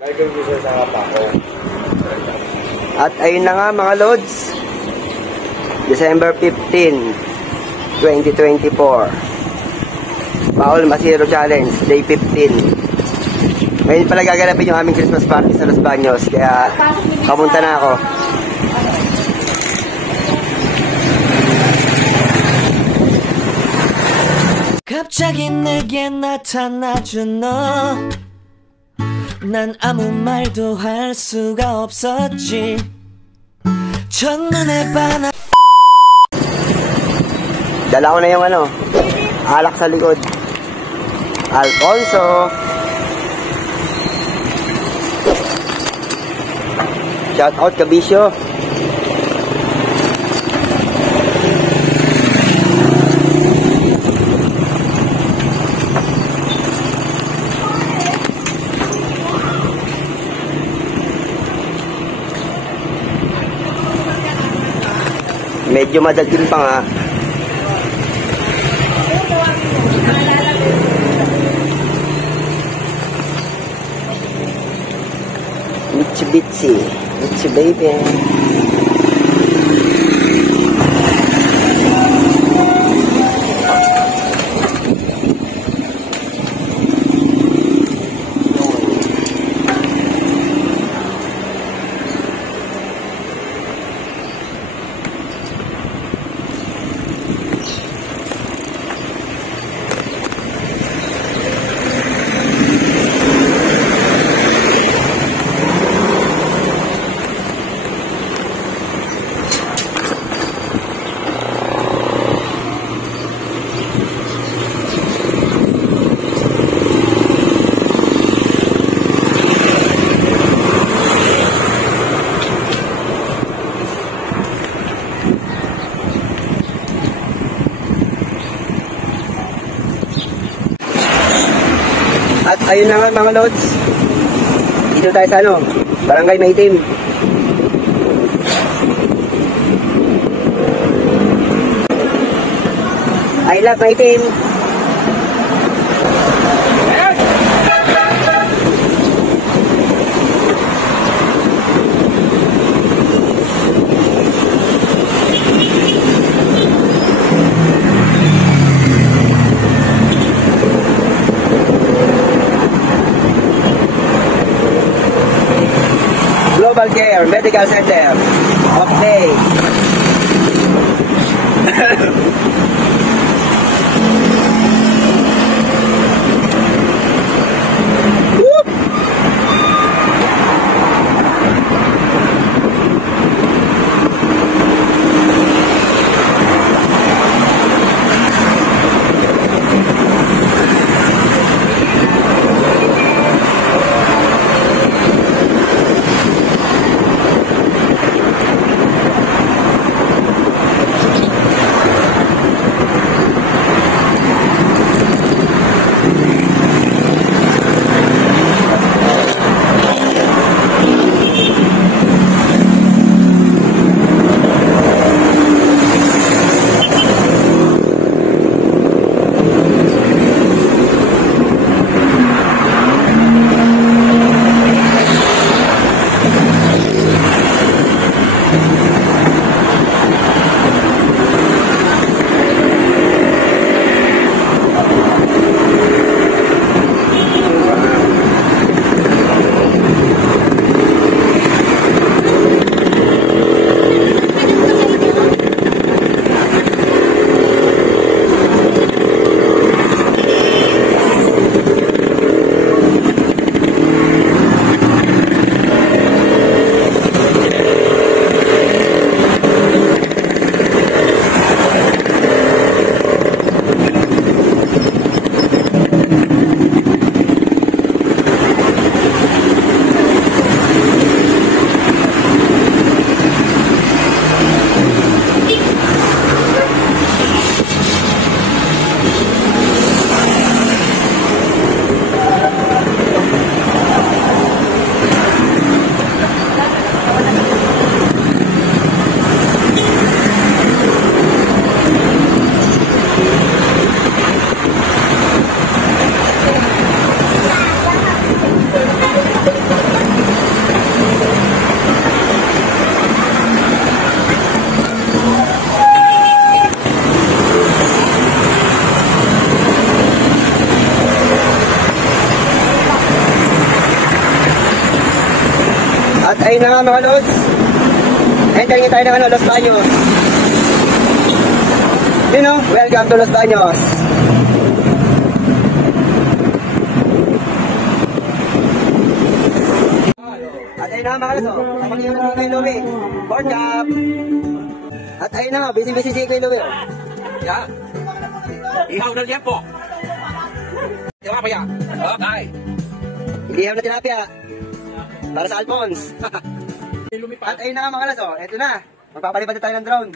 At ayun na nga mga lods, December 15, 2024. Paul Masiro Challenge, Day 15. Ngayon pala gaganapin yung aming Christmas party sa Los Baños, kaya pamunta na ako. 갑자기 내게 나타나준 너, 난 아무 말도 할 수가 없었지. 첫눈에 반한. Dala ko na yung alak sa likod. Alfonso. Shout out Kabisyo. Medyo madagin pa nga. Mitsubishi, Mitsu baby. At ayun na nga mga lods, dito tayo sa Barangay Maitim. I love Maitim. Global Care Medical Center. Okay. At ayun na nga mga lods. Entering tayo ng Los Baños. You know, welcome to Los Baños. At ayun na nga mga lods. Kapag-iwan na si Kuya Louie. Board up. At ayun na nga, busy-busy si Kuya Louie. Ya. Ihaw na liyan po. Tilapia. Okay. Ilihaw na tilapia. Para sa Alphonse. At ayun na nga mga laso, eto na. Magpapalipad na tayo ng drone.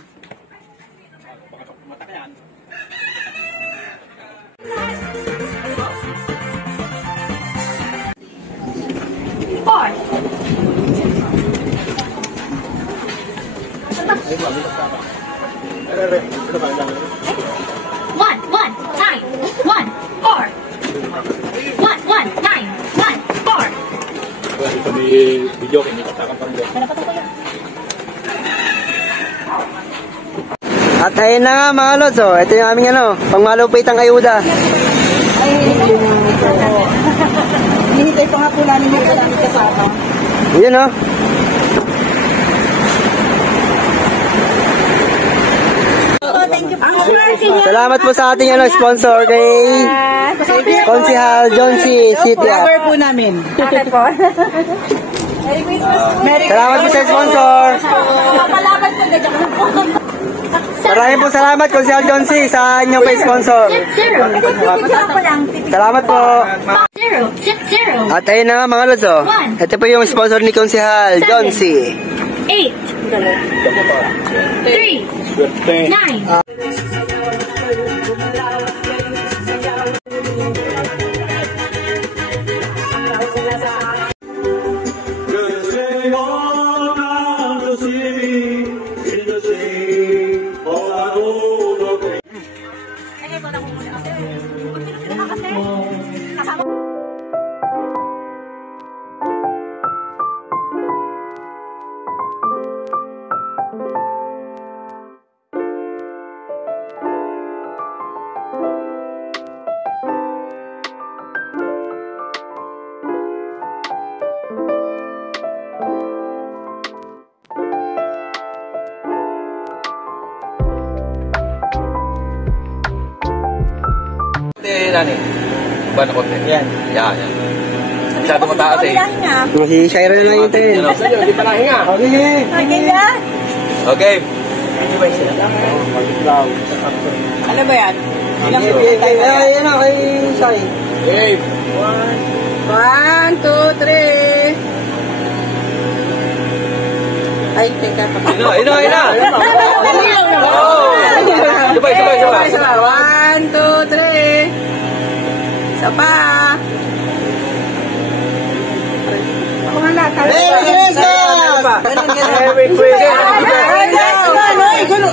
Four. One, 9, 1, 4. 1, 9, 1, 4. Ito di video kini katakan pang video. At ayun na nga mga lods, oh. Ito yung aming ano, pangmalupitang ayuda. Hinihintay pa nga po namin yung kailangan kasama. Yun oh. Salamat po sa ating ano, sponsor kay Konsehal John C. City. Cover po namin. Okay po. Salamat po sa sponsor. Kapalaban ko na dyan. Maraming po salamat Konsehal John C. sa inyong pa-sponsor. Salamat po. 0, 0. At ayun na nga mga lods, oh. Ito po yung sponsor ni Konsehal John C. 8. 3. 9. Nani. Ba na konti. Yan. Yan. Masyado mataas eh. Si Shaira na lang ito. Hindi pa nahinga. Okay. Okay. Ano ba yan? Ilang Ayun na kay Shai. Okay. 1, 2, 3. Ay, teka pa. Ina. Oh. Sabay. 1, 2, 3. Isa pa. Ako nga na. Merry Christmas!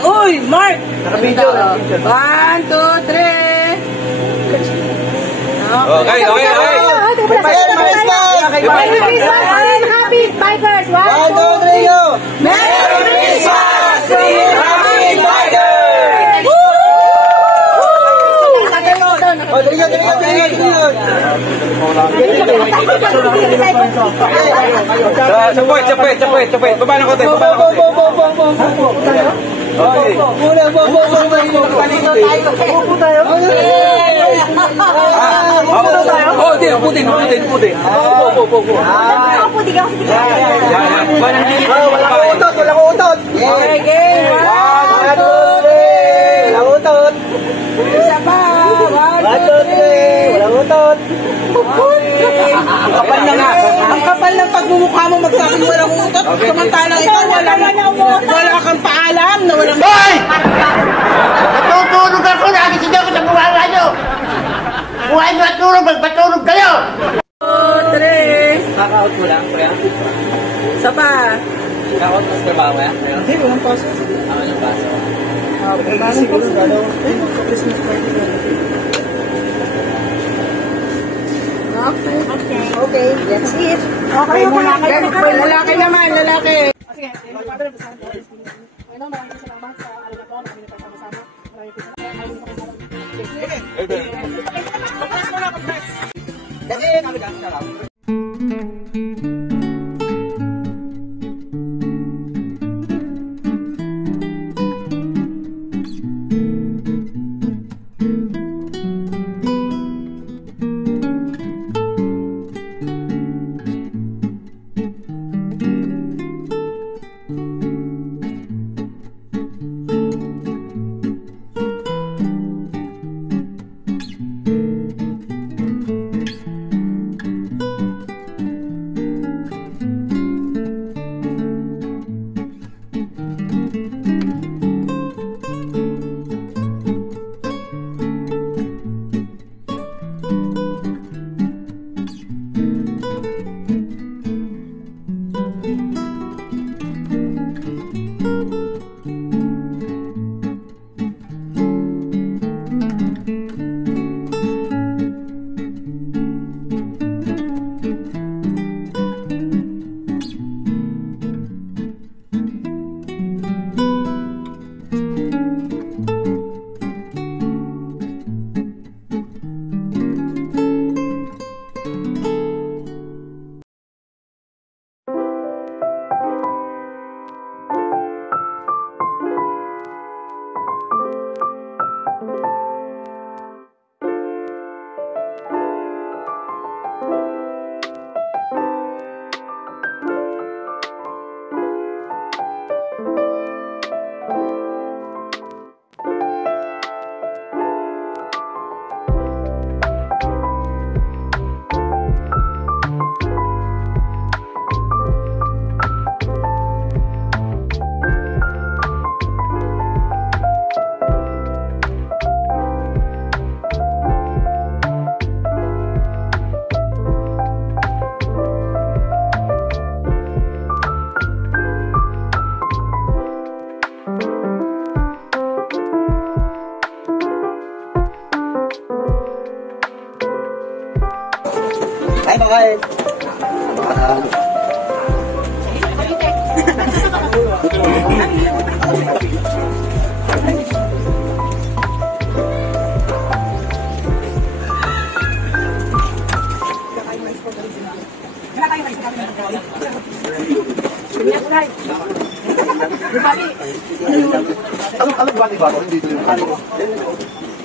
Uy, Mark! 1, 2, 3. Okay. Merry Christmas! Merry Christmas and happy bikers! 1, 2, 3, go! Merry Christmas! Happy Bikers! Oh, Sapit. Baba na konti. Okay. Oh, di, putin. Wala ko utot. Isa pa. 1, 2, 3. Walang utot. Ang kapal ng pagmumukha mo magsasing walang utot. Samantalang ikaw wala kang paalam na walang... Hoy! Natutulog ako, nagising ako sa buwala nyo! Buhay nyo at tulog, magpatulog kayo! 2, 3. Kaka-out mo lang, kuya? Isa pa. Kaka-out mo sa trabaho, kuya? Hindi, walang paso. Walang paso. Walang paso. Christmas party. Okay, that's it. Okay, lalaki naman, lalaki. Sige,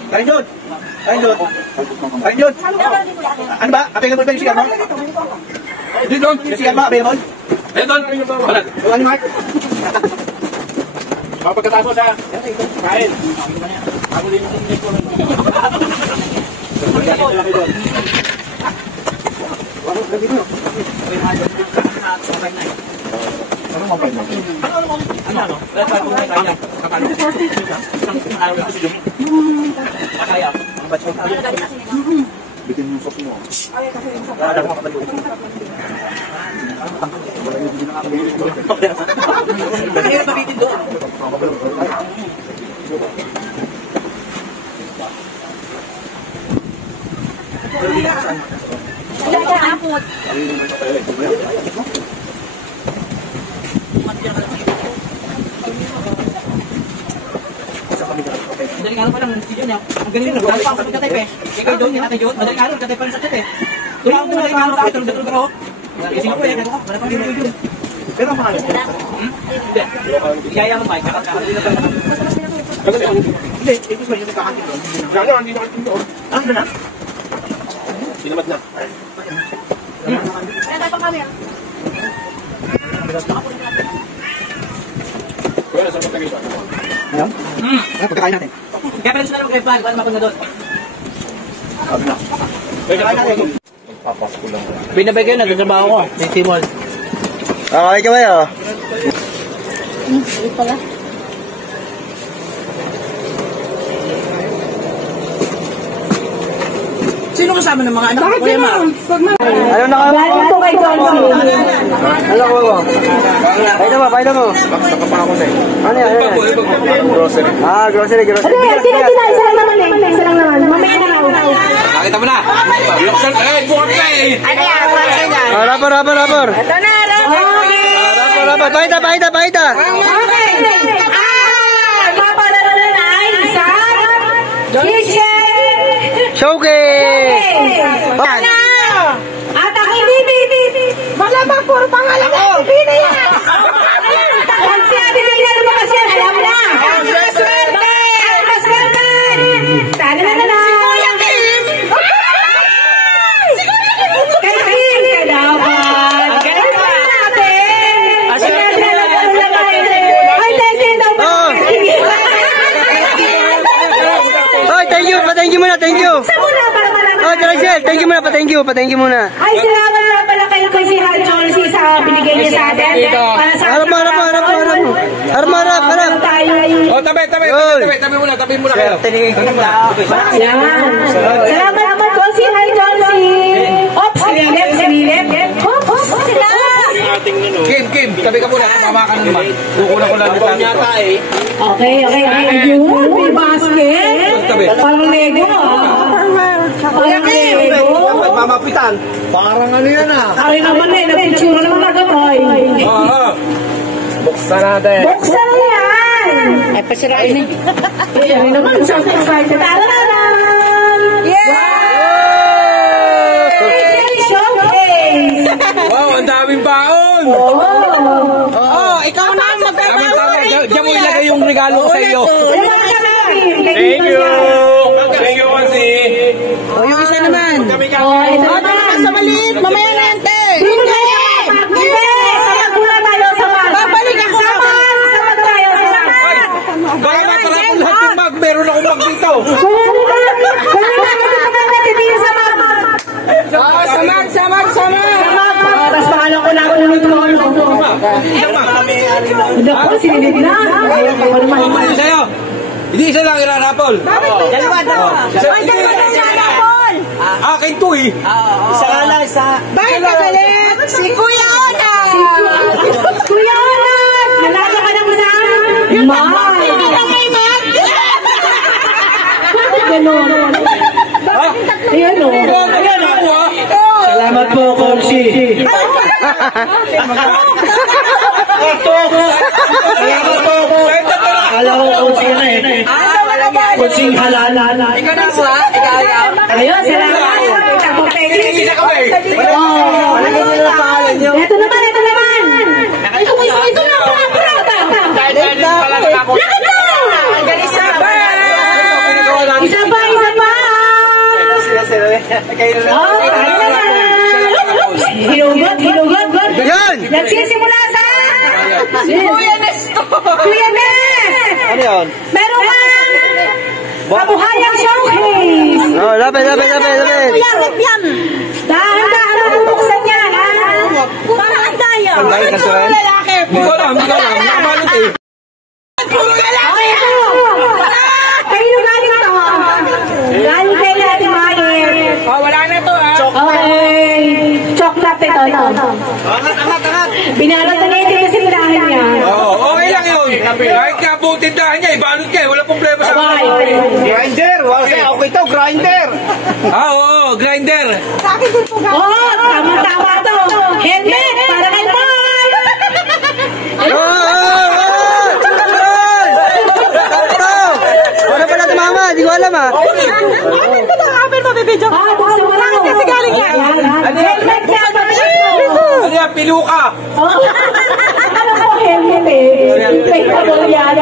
Kainjod! Kainjod! Kainjod! Ano ba? Available ba yung sigar mo? Hindi doon! Yung sigar mo, available? Ayun, balat. Ano Mark? Pagkatapos ha. Kain. Bitin yung sauce mo. Mahirap mabitin doon. Madaling araw pa lang, si Jun, ang galing nyo, nagdali pa ako sa pagkatay eh. Ikaw doon, yung natay Jun, madaling araw, nagkatay pa rin sa chat eh. Tulad ako madaling araw sa tulog ako. Kasi nga po eh, wala pang dito Jun. Pero ang mahal. Hindi. Igaya mo Mike, kakakali na pala. Hindi, ito sa inyo nagkakantin doon. Gano, hindi nakatin doon. Ah, na? Sinamad na. Kaya tayo pa kami ah. Kuya, saan mo tagay ba? Ano? Pagkakain natin. Kaya pala sila mag-reply, paano mapunta doon? Pagkakain natin. Binabay kayo, nagtatrabaho ko. May Timol. Okay ka ba yun? Hindi pala. Sino kasama ng mga anak ko, Kuya Mar? Ano na ka? Galing po kay Johnson. Ano ko mo? Paita mo, paita mo. Ano yan? Grocery. Ah, grocery. Sige, sige, isa lang naman eh. Isa lang naman. Mamaya na lang. Nakita mo na. Buksan. Eh, buwan na eh. Ano yan? Ah, rapor. Ito na, Rapor. Paita. Okay. Mapalala na ay isang kitchen. Showcase! At ang hindi, malamang puro pangalan ng hindi na yan. Pag sinabi na yan mo kasi alam na. Swerte! Swerte! Tanana! Kay Kim, kailangan. Ganun pa natin. Ay, thank you muna. Thank you muna. Ay, salamat na pala kayo kay si Hal Chelsea sa binigay niya sa atin. Para sa Harap. Oh, tabi muna kayo. Salamat naman po si Hal Chelsea. Ops, sinilip. Ops, sila. Kim, tabi ka muna. Mama ka naman. Kukunan ko lang dito. Okay. Ayun, may basket. Parang Lego Parang Lego. Mamapitan. Parang ano yan ah. Ay naman nagpitsura naman nagatay. Oo. Buksan natin. Buksan yan! Ay, pasirain eh. Ay naman, so excited. Tararan! Yay! Showcase! Wow, ang daming baon. Ikaw na ang magkakaroon. Diyan mo ilagay yung regalo ko sa iyo. Thank you! Thank you, Kasi. Yung isa naman. Ito na. Sa maliit, mamaya na yan, te. Hindi! Samat muna tayo, samat. Babalik ako. Samat tayo, samat. Baka matarapon lahat yung mag. Meron akong mag dito. Samag. Tapos pangalan ko lang ulit mo. Hindi ako, sinilid na. Ano sa'yo? Hindi isa lang irarapol. Dalawa. Akin to eh. Isa nga lang, isa. Bakit ka galit? Si Kuya Ona! Kuya Alan! Nanalo ka ng isang Mark! Bakit gano'n? Ayan o. Ayan ako ah. Salamat po, Korsi. Akala ko kutsing na eh. Kutsing halala. Ikaw na ba? Ikaw. Ayun, salamat. Hindi na kami. Ito naman, ito naman. Ito na, Isa pa. Hinugot. Yan! Nagsisimula sa... Kuya Nes! Ano yun? Meron ka kabuhayang showcase. Oh, lapit. Dahan-dahan ang bubuksan niya, ha? Para ang daya. Puro lalaki. Hindi ko alam. Nakabalot eh. Puro lalaki. Okay, ito. Kanino galing ito? Galing kay Ate Mayer. Wala na to, ha? Okay. Chocolate ito. Angat. Binalot na ito kasi pinahan niya. Oo, okay lang yun. Kahit nga po tindahan niya, ibalot niya. Wala problema sa akin. Grinder! Okay to, grinder! Oo, grinder. Oh, tama to. Helmet para kay Paul. Ano pala ito, mama? Di ko alam, ah. Buksan mo lang. Kasi galing yan. Helmet ka. Ano yan, piluka. Ano po helmet eh? Fake pa doon yan.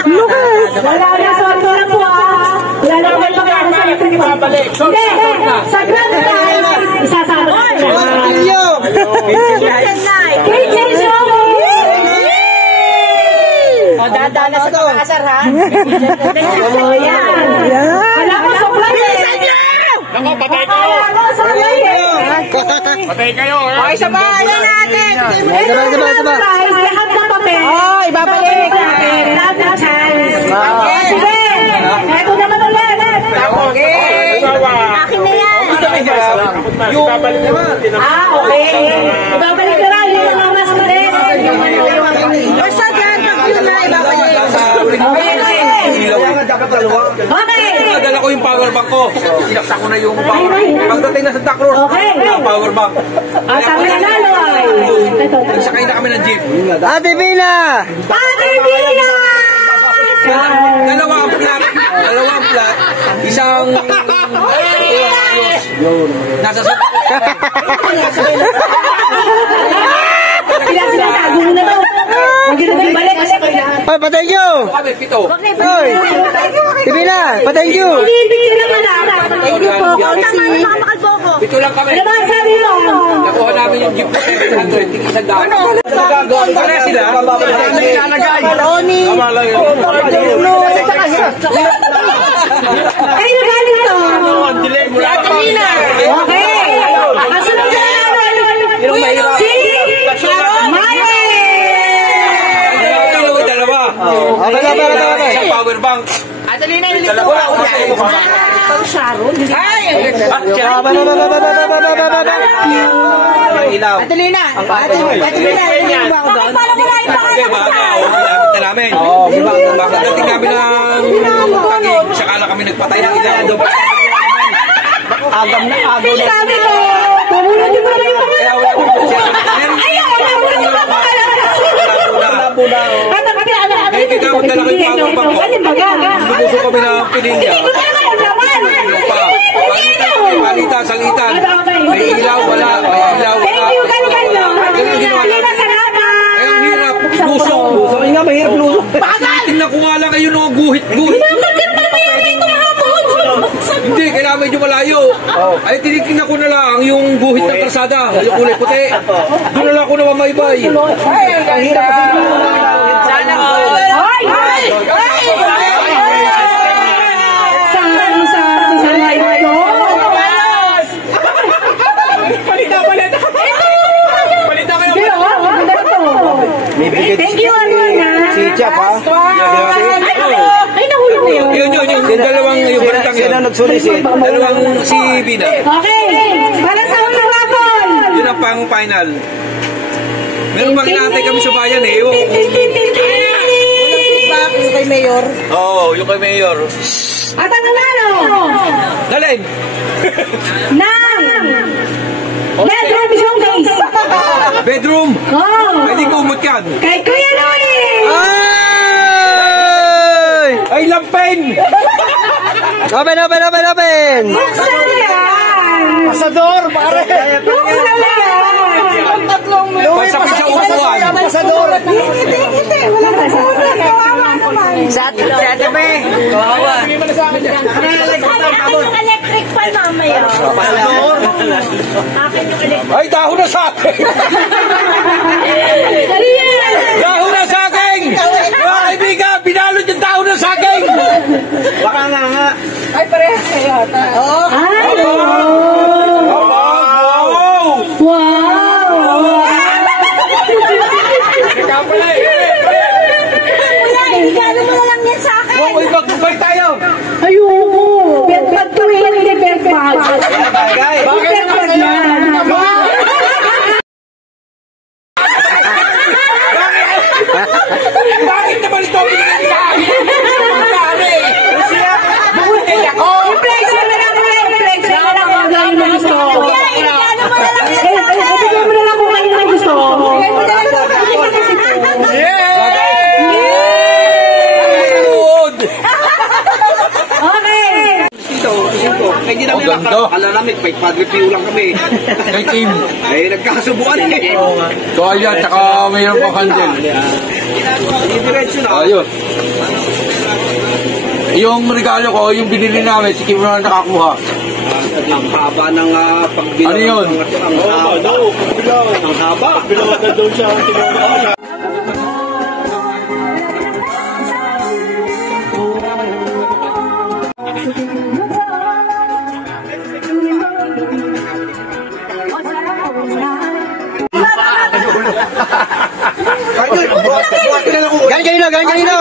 Lucas! Wala na, sorry lang po ah. Wala na kayo pagkakala sa ito ni Papa. Hindi, sa grand prize, isasama ko siya. Kitchen show! O, dadaan na sa pag-asar, ha? Oh, yan. Wala ko supply eh. Ako, patay kayo. Wala ko supply eh. Patay kayo, ha? Okay, sabahan na natin. Ito ang grand prize, lahat ng papel. Oh, ibabalik natin. Lahat ng chance. Sige, ito naman ulit. Okay. Akin na yan. Yung babalik naman. Okay. Ibabalik na lang yung mga mas maliit. Basta dyan, pag yun na, ibabalik. Okay. Nadala ko yung power bank ko. Sinaksak ko na yung power bank. Pagdating na sa Tacros, Okay. power bank. Ang sabi na nalo ay. Nagsakay na kami ng jeep. Ate Bina! Ate Bina! Dalawang flat. Isang... Nasa sa... Sila tago mo na to. Huwag yun na balik. Ay, patay nyo! Kami, pito. Oy! Ate Bina, patay nyo! Picture naman na. Thank you po. Pito lang kami. Ano ba ang sabi mo? Nakuha namin yung jeep na 700. Tingin isang daan. Pare sila. Ay, nagaling to. Ate Nina. Okay. Ang sunod na si Mare. Dalawa. Okay. Isang power bank. Ate Nina, yung listo Dalawa. ko. Ay! Ilaw. Ate Lina! Ate Lina! Yung ba ako doon? Okay, baka. Lapit na namin. Pagdating namin ng Tagig, sakala kami nagpatay ng ilaw. Agam na. Sabi ko, pumulot yung mga yung Kaya wala ko po siya. ayaw, wala yung mga at ang kami alam. Eh, kita mo dala ko yung power bank ko. Alin baga? Lubuso kami ng pininya. Hindi ko talaga yung laman. Salitan. May ilaw, wala. May ilaw, wala. Thank you, kanyo. Ganun ginawa Alina, namin. salamat. Eh, ang hirap. Lusong. Sabi nga, mahirap luso. Tingnan ko nga lang ayun ang guhit-guhit. Hindi, kailangan medyo malayo. Ay, tinitingnan ko na lang yung guhit ng kalsada. Yung kulay puti. Doon na lang ako namamaybay. Ang hirap kasi. Sana all! Hoy! Sa live ko. Palita kayo. Pero, maganda to. May bigay. Thank you, Alina. Si Chap, ha? Ay, nahulog mo yun. Yung dalawang yung balitang yun. Sino nagsulisit? Dalawang si Bina. Okay, para sa unang raffle. Yun ang pang-final. Meron pang inaantay kami sa bayan eh. Ewan ko Yung kay Mayor. Oo, yung kay Mayor. At ang nanalo. Dalhin! Bedroom mismong guys. Bedroom. Oh. Ay, di ko umot yan. Kay Kuya Louie. Ay! Ay, lampen! Open! Buksan na yan. Pasador, pare! Buksan na yan. Pasakit sa upuan. Pasador! Hindi. Wala pa sa ulan. Kawawa naman. Sa ate ba eh? Kawawa. Akin yung electric fan mamaya. Pasador! Akin yung electric. Ay, dahon na sa akin! Dali yan. Dahon na sa akin! Mga kaibigan, binalot yung dahon na sa akin! Baka nga. Ay, parehas kayo. Ay, Wow! wow. Igano mo na lang yan sa akin. Wow, magbay tayo! Ayoko. Bedbag to eh. Hindi bedbag. Bagay. Bedbag yan. Bakit naman ito binigay sa akin? I-flex mo na lang. I-flex mo na lang kung ano yung gusto. Igano mo na lang yan sa akin. Ibigay mo na lang kung ano yung gusto. Okay. Kaya hindi namin ganda. alalamig, may Padre Pio lang kami. Kay Kim. Ay, nagkakasubuan eh. Kaya, tsaka mayroon pang handle. Diretso na. Ayun. Yung regalo ko, yung binili namin, si Kim na nakakuha. Ang haba ng pagbilang. Ano yun? Ang haba. Ang haba. Galing kanino?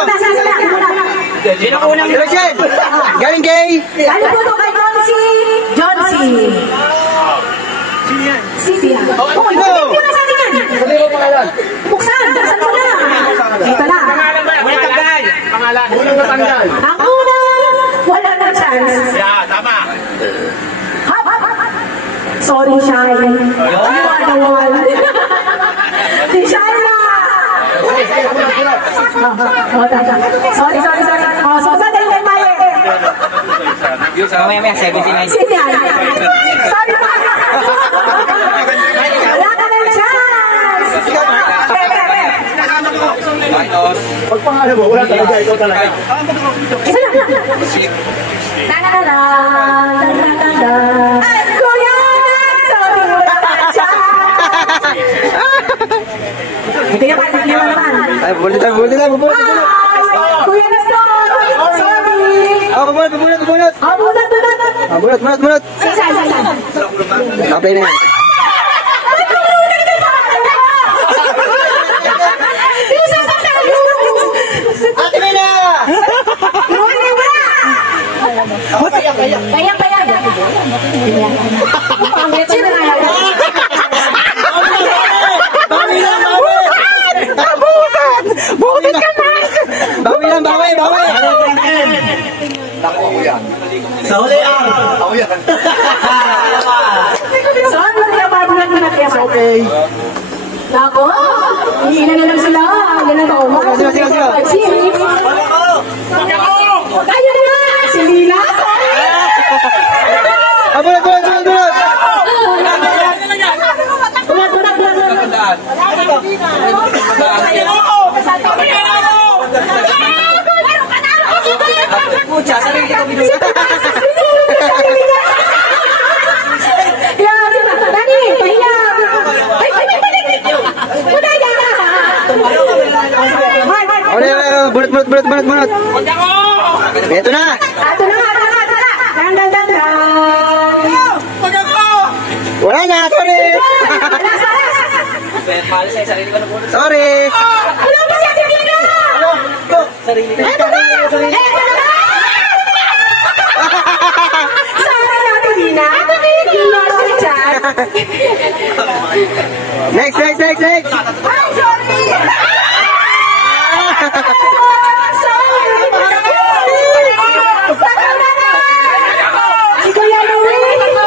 Sino ko unang Rachel! Galing kay... Ano po ito kay John C. Cynthia. Oh, hindi na sa akin yan. Buksan mo na. Dito na. Ang unang wala na chance. Tama. Hop. Sorry, Shine. You are the one. Si Shine na. Sorry. So, sandali kay Maya. Mamaya, 79. Cynthia. Sorry pa. Wala ka ng chance. Pagpangalan mo, wala talaga. Ikaw talaga. Isa lang. Kuya, sorry mo naman siya. Ito yung pagkakaliwa naman. Ay, bubulit tayo. Kuya Nestor, sorry. Bubulit. Bubulit. Isa. Kapay na yan. Ate Mina! Kaya. Sino na yan? Bukit ka na! Bawi. Sa huli ako yan. Saan mo kaya babulan mo na kaya? Okay. Nako, hindi na lang sila. Ganun ako. Sino? Tayo na! Si Lila! Bulat. Pucha, sabi ko binuha. Dani, pahiya! Ay, Bulat. Ito na. Ato na. Dan. Wala na, sorry. Mahal sa'yo, sarili ko na po. Sorry. Ano ba siya si Lila? Sarili ko. Eto na! Sorry natin, Lina. Lost your chance. Next. Ay, sorry! Si Kuya Louie!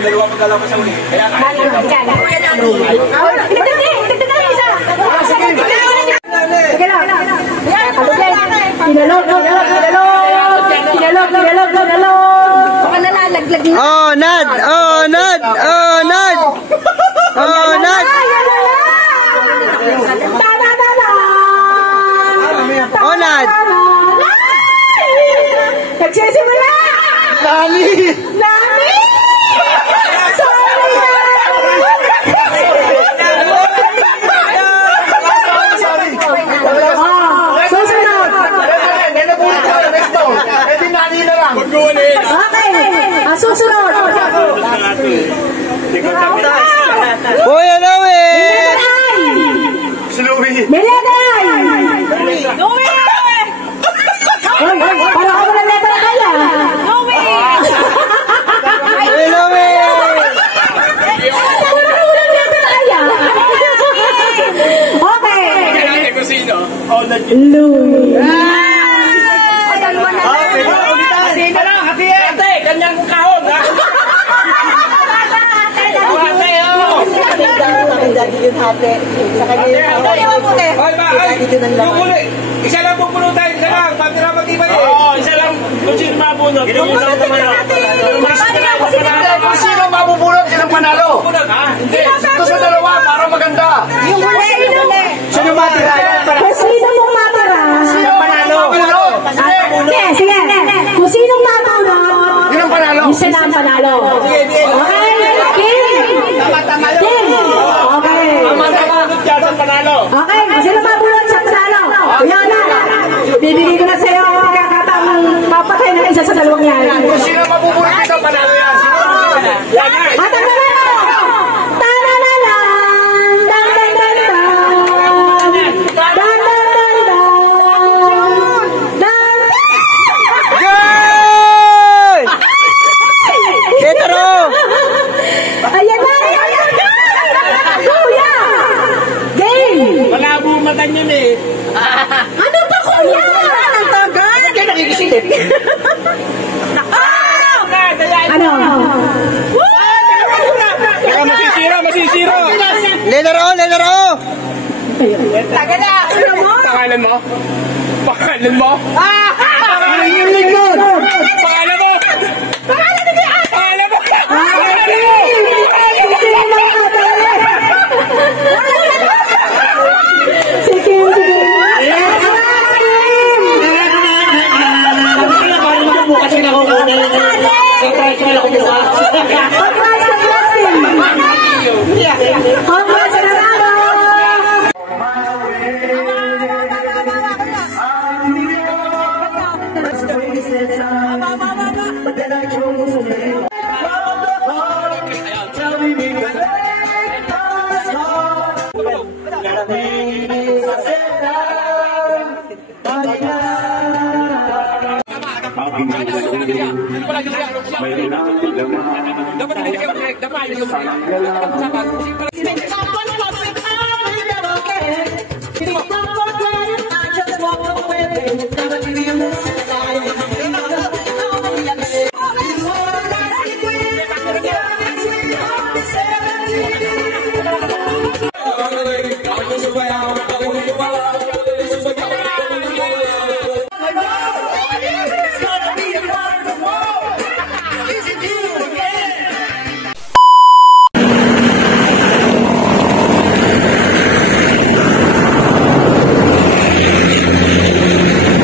Dalawa magkalaman sa uli. Kaya Oh, Nad! Oh, Nad! Oh, Nad! Oh, Nad! Oh, Nad! Nagsisimula! Nani! Nami! Sorry susunod! Okay! Susunod! Uy, ano eh? Miladay! Louie! Para ako na letra kaya. Louie! Uy, ano eh? Para ako na letra kaya. Okay. Louie. Ganyan kong kahon, ha? Ay, yung huli. Isa lang pupuno tayo, isa lang. Pati na matibay eh. Oo, isa lang. Kung sino mabunod. Kung Sino mabubulot? Sinong panalo? Ito sa dalawa para maganda. Yung huli. Sino matira? Kung sino mong matira. Sino panalo? Sige. Kung sinong matulog. Sino panalo? Isa na ang panalo. Okay? Kim. Okay. mabunod ka sa panalo. Okay, sino mabulot sa panalo? Yan na. Bibigay ko na sa'yo ang kakataang mapatay na isa sa dalawang yan. Kung sino mabubulot ito, panalo yan. At ang panalo! Tanananan! Dan-dan-dan-dan! Dan-dan-dan-dan! Goal! Ketaro! Ayan na! Kuya! Game! Malabo mata niyo eh. Ano ba kuya? Ang tagal! Kaya nakikisilip. Ano? Masisira. Letter O! Letter O! Pangalan mo? Pangalan mo? Yung likod! Pangalan mo? Pangalan mo? Sige. Bukas na ako muna. Congrats na nanalo!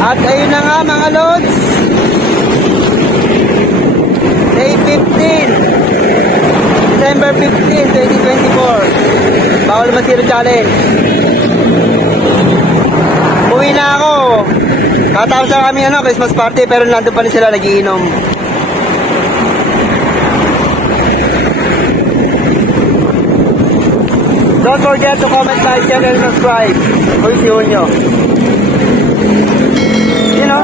At ayun na nga mga lods. Day 15. December 15, 2024. Bawal masiro challenge. Uwi na ako. Katapos na kami Christmas party pero nandun pa rin sila nagiinom. Don't forget to comment, like, share, and subscribe. Uy, si Unyo. You know?